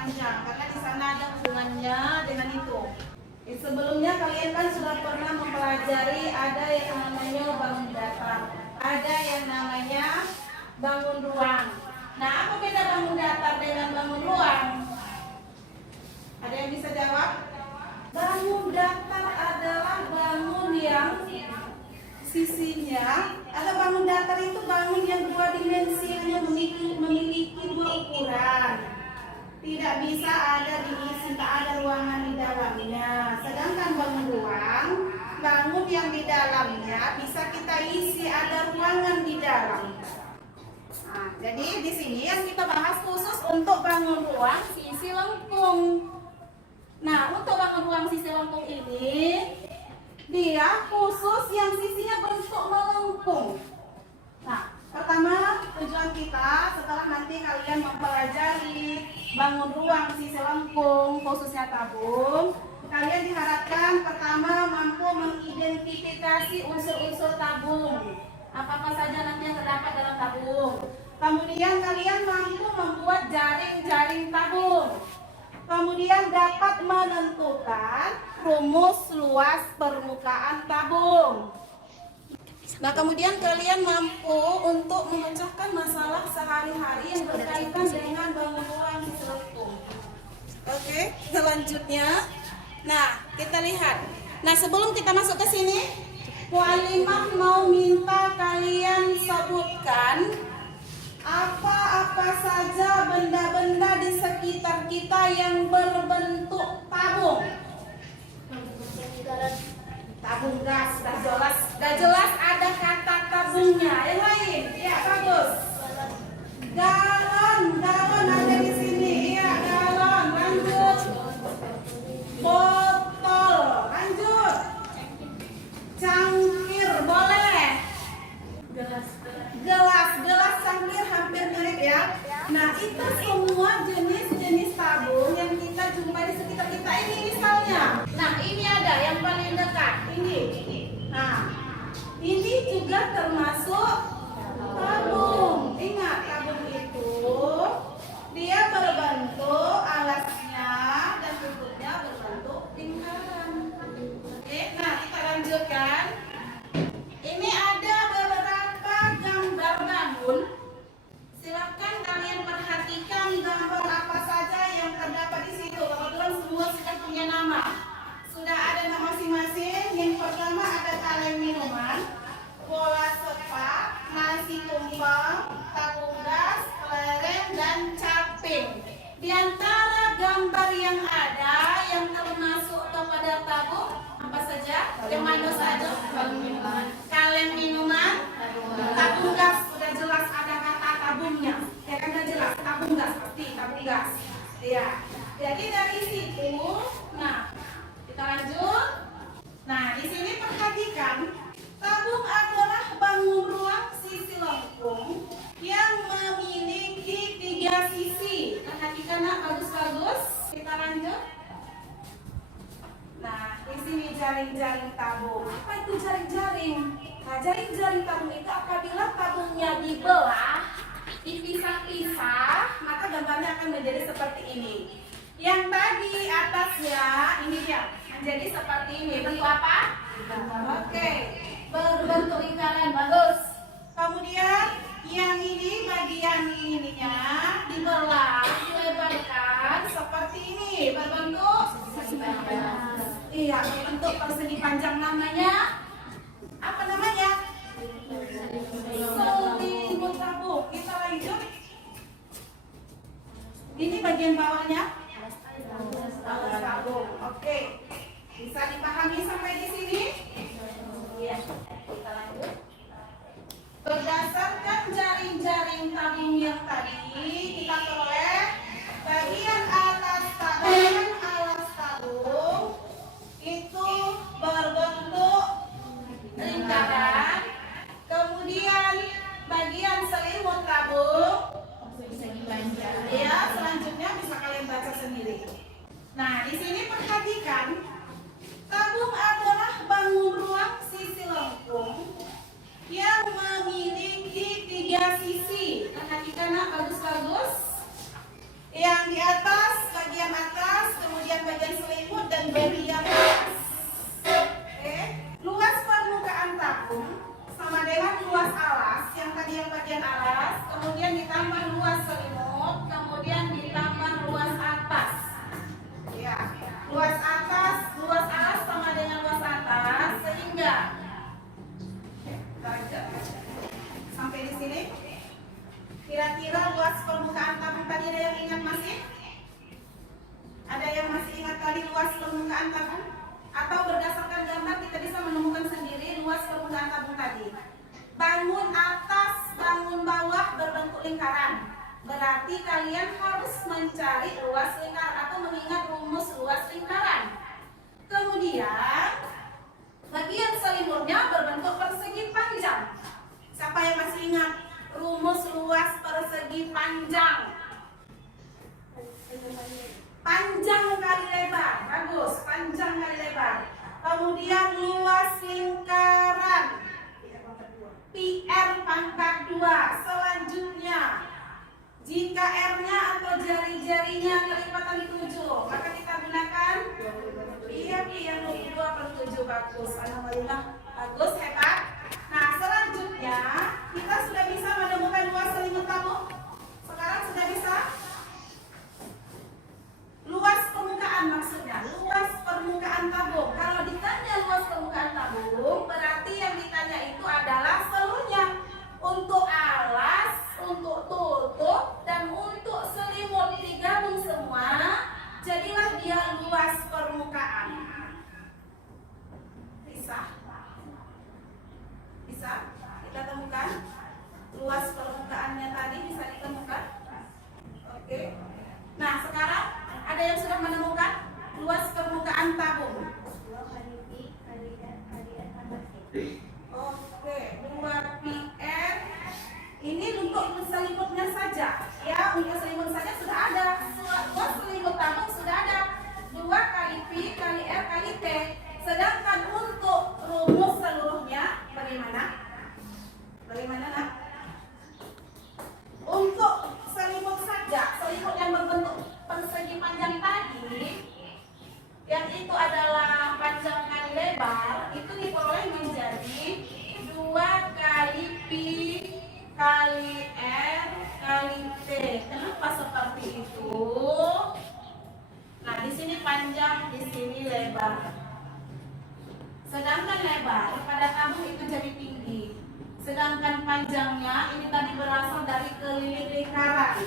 panjang karena di sana ada hubungannya dengan itu. Sebelumnya kalian kan sudah pernah mempelajari ada yang namanya bangun datar, ada yang namanya bangun ruang. Nah, apa beda bangun datar dengan bangun ruang? Ada yang bisa jawab? Bangun datar adalah bangun yang sisinya, ada bangun datar itu bangun yang dua dimensi, hanya memiliki dua ukuran. Tidak bisa ada diisi, tak ada ruangan di dalamnya. Sedangkan bangun ruang, bangun yang di dalamnya bisa kita isi, ada ruangan di dalam. Nah, jadi di sini yang kita bahas khusus untuk bangun ruang sisi lengkung. Nah, untuk bangun ruang sisi lengkung ini, dia khusus yang sisinya bentuk melengkung. Nah, pertama tujuan kita setelah nanti kalian mempelajari bangun ruang sisi lengkung khususnya tabung, kalian diharapkan pertama mampu mengidentifikasi unsur-unsur tabung, apa-apa saja nanti yang terdapat dalam tabung. Kemudian kalian mampu membuat jaring-jaring tabung. Kemudian dapat menentukan rumus luas permukaan tabung. Nah, kemudian kalian mampu untuk memecahkan masalah sehari-hari yang berkaitan dengan bangun ruang sisi lengkung. Oke, selanjutnya. Nah, kita lihat. Nah, sebelum kita masuk ke sini, Mu'allimah mau minta kalian sebutkan apa-apa saja benda-benda di sekitar kita yang berbentuk tabung. Tabung gas, sudah jelas ada kata tabungnya. Yang lain, ya bagus. Galon ada di sini, ya galon. Lanjut. Botol, lanjut. Cangkir, boleh. Gelas, cangkir hampir mirip ya. Nah, itu semua jenis-jenis tabung yang kita jumpai di sekitar kita ini misalnya. Nah, ini ada yang paling dekat, ini. Nah, ini juga termasuk tabung. Ingat, tabung itu dia berbentuk alasnya dan tutupnya berbentuk lingkaran. Oke, nah kita lanjutkan. Ini ada beberapa gambar bangun. Silakan kalian perhatikan gambar apa saja yang terdapat di situ. Kebetulan semua sudah punya nama. Sudah ada nama masing-masing. Yang pertama ada kaleng minuman, bola sepak, nasi tumpeng, tabung gas, kelereng, dan caping. Di antara gambar yang ada yang termasuk kepada tabung apa saja? Yang mana saja? Kaleng minuman, tabung gas, sudah jelas ada kata tabungnya. Ya kan sudah jelas tabung gas, pasti tabung gas. Iya. Jadi dari situ, nah kita lanjut. Nah di sini perhatikan, tabung adalah bangun ruang sisi lengkung yang memiliki 3 sisi. Perhatikan nak, bagus-bagus. Kita lanjut. Nah, di sini jaring-jaring tabung. Apa itu jaring-jaring? Nah, jaring-jaring tabung itu apabila tabungnya dibelah, dipisah-pisah, maka gambarnya akan menjadi seperti ini. Yang tadi atasnya, ini dia, menjadi seperti ini. Bentuk apa? Oke, berbentuk lingkaran, bagus. Kemudian yang ini bagian ininya dibelah, dilebarkan seperti ini, berbentuk iya, bentuk persegi panjang. Namanya apa namanya? Selimut tabung. Kita lanjut. Ini bagian bawahnya alas tabung. Oke, bisa dipahami sampai di sini? Iya. Kita lanjut. Berdasarkan jaring-jaring tabung yang tadi, kita peroleh bagian atas tabung itu berbentuk lingkaran. Kemudian bagian selimut tabung ya, selanjutnya bisa kalian baca sendiri. Nah, di sini perhatikan, tabung adalah bangun ruang sisi lengkung yang memiliki 3 sisi. Perhatikan nak, bagus-bagus. yang bagian alas, kemudian ditambah luas selimut, kemudian ditambah luas atas. Ya, luas atas sama dengan luas atas, sehingga sampai di sini. Kira-kira luas permukaan tabung tadi ada yang ingat masih? Ada yang masih ingat kali luas permukaan tabung? Atau berdasarkan gambar kita bisa menemukan sendiri luas permukaan tabung tadi. Bangun atas, bangun bawah berbentuk lingkaran. Berarti kalian harus mencari luas lingkaran atau mengingat rumus luas lingkaran. Kemudian bagian selimutnya berbentuk persegi panjang. Siapa yang masih ingat rumus luas persegi panjang? Panjang kali lebar. Bagus, panjang kali lebar. Kemudian luas lingkaran PR pangkat 2. Selanjutnya, jika R-nya atau jari-jarinya kelipatan 7, maka kita gunakan yang 2/7. Bagus, alhamdulillah. Bagus, hebat. Nah, selanjutnya kita sudah bisa menemukan luas selimut tabung. Sekarang sudah bisa. Luas permukaan maksudnya, luas permukaan tabung. Kalau ditanya luas permukaan tabung, berarti yang ditanya itu adalah seluruhnya. Untuk alas, untuk tutup, dan untuk selimut digabung semua, jadilah dia luas permukaan. Bisa kita temukan luas permukaannya tadi, bisa ditemukan. Oke. Nah, sekarang ada yang sudah menemukan luas permukaan tabung? Oke, 2πr. Ini untuk selimutnya saja. Ya, untuk selimut saja sudah ada. Luas selimut tabung sudah ada. 2 kali pi kali r kali t. Sedangkan untuk rumus seluruhnya bagaimana? Bagaimana, nak? Untuk selimut saja, selimut yang berbentuk persegi panjang tadi, yang itu adalah panjang kali lebar, itu diperoleh menjadi 2 kali pi kali r kali t. Kenapa seperti itu? Nah, di sini panjang, di sini lebar. Sedangkan lebar pada tabung itu jadi tinggi. Sedangkan panjangnya ini tadi berasal dari keliling lingkaran.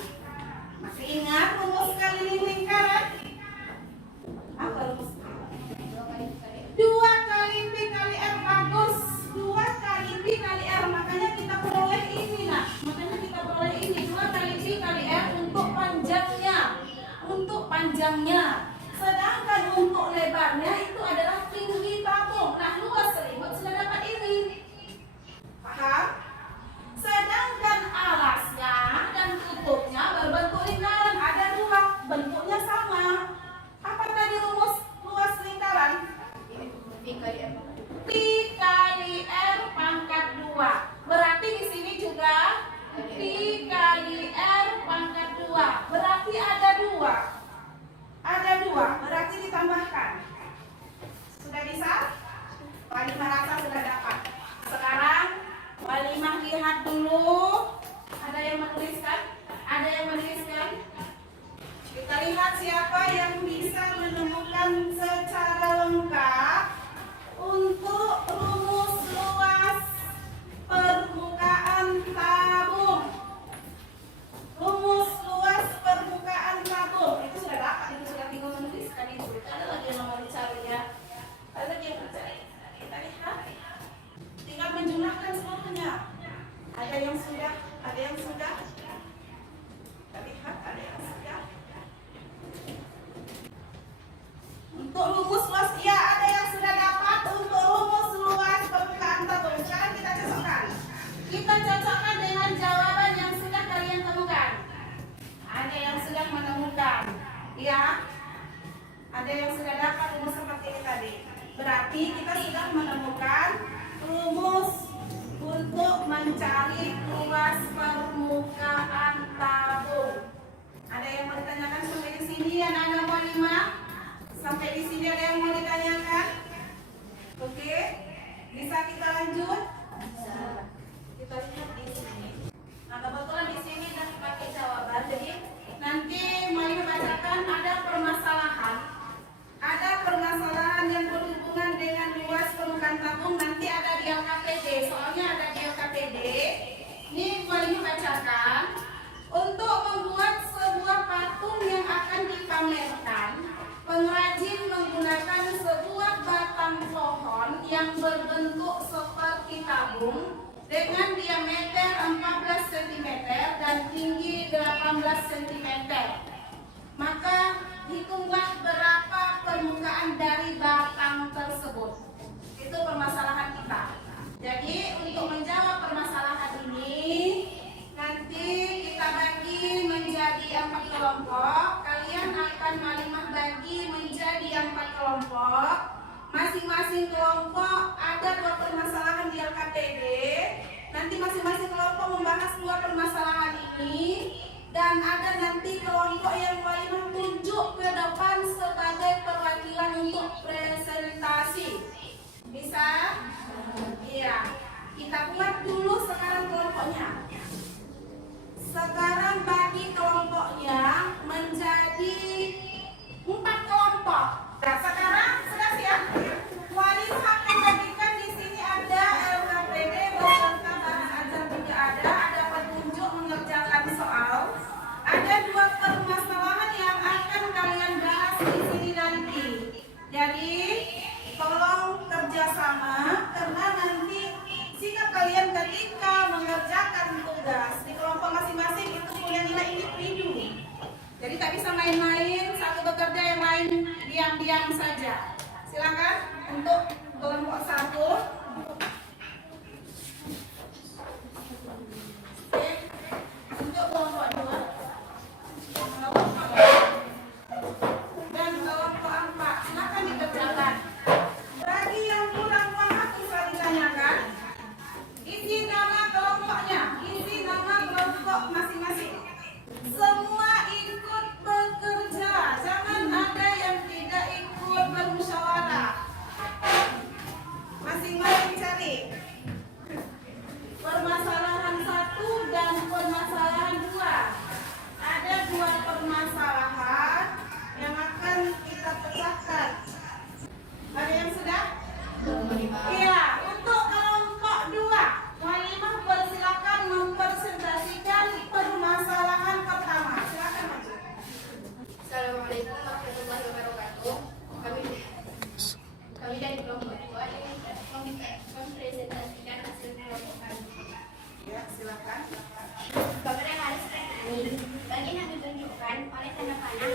Masih ingat rumus keliling lingkaran? Apa rumus? 2 kali pi kali r. Bagus. 2 kali pi kali r. Makanya kita peroleh ini, nak. Makanya kita peroleh ini 2 kali pi kali r untuk panjangnya. Untuk panjangnya. Sedangkan untuk lebarnya itu adalah tinggi tabung. Nah, luas selimut sudah dapat ini. Paham? Sedangkan alasnya dan tutupnya berbentuk lingkaran. Ada 2, bentuknya sama. Apa tadi rumus luas lingkaran? Pi kali r pangkat 2. Berarti di sini juga pi kali r pangkat 2. Berarti ada 2. Ada 2, berarti ditambahkan. Sudah bisa? Walimah rasa sudah dapat. Sekarang Walimah lihat dulu. Ada yang menuliskan? Ada yang menuliskan? Kita lihat siapa yang bisa menemukan secara lengkap untuk rumus luas permukaan tabung. Rumus luas permukaan tabung itu sudah dapat, itu sudah tinggal menuliskan itu. Ada lagi yang mau dicari ya? Ada lagi yang mencari? Kita lihat. Tinggal menjumlahkan semuanya. Ada yang sudah, ada yang sudah. Kita lihat, ada yang sudah. Untuk rumus luas, ya ada yang sudah dapat untuk rumus luas permukaan tabung. Sekarang kita cocokkan. Kita cocokkan dengan jawaban yang sudah kalian temukan. Ada yang sudah menemukan, ya. Ada yang sudah dapat rumus seperti ini tadi. Berarti kita sudah menemukan rumus untuk mencari luas permukaan tabung. Ada yang mau ditanyakan sampai di sini? Anak-anak Walimah? Sampai di sini ada yang mau ditanyakan? Oke, bisa kita lanjut? Bisa. Kita lihat di sini. tabung dengan diameter 14 cm dan tinggi 18 cm. Maka hitunglah berapa permukaan dari batang tersebut. Itu permasalahan kita. Jadi untuk menjawab permasalahan ini, nanti kita bagi menjadi 4 kelompok. Kalian akan Malimah bagi menjadi 4 kelompok. Masing-masing kelompok ada 2 permasalahan di LKPD. Nanti masing-masing kelompok membahas 2 permasalahan ini. Dan ada nanti kelompok yang Malimah tunjuk ke depan sebagai perwakilan untuk presentasi. Bisa? Iya. Kita buat dulu sekarang kelompoknya. Sekarang bagi kelompoknya menjadi 4 kelompok. Nah, sekarang sudah siap? Walimah akan bagikan di sini ada LKPD beserta bahan ajar juga ada petunjuk mengerjakan soal. Ada 2 permasalahan yang akan kalian bahas di sini nanti. Jadi tolong kerjasama karena nanti sikap kalian ketika mengerjakan tugas di kelompok masing-masing itu punya nilai individu. Jadi tak bisa main-main, satu bekerja yang lain diam-diam saja. Silakan untuk kelompok 1. Untuk kelompok 2. Dan kelompok 4. Silakan dikerjakan. Bagi yang kurang paham bisa ditanyakan. Isi nama kelompoknya, isi nama kelompok masing-masing. Semua ikut bekerja, jangan ada yang tidak ikut bermusyawarah. Masing-masing cari permasalahan 1 dan permasalahan 2. Ada 2 permasalahan yang akan kita pecahkan. Ada yang sudah? Iya, untuk kelompok 2 Malimah persilakan mempresentasikan permasalahan pertama. Silakan maju. Assalamualaikum warahmatullahi wabarakatuh. Kami dari kelompok 2 ingin mempresentasikan hasil kelompok kami. Ya, silakan. Gambar yang harus ini bagian yang ditunjukkan oleh tanda panah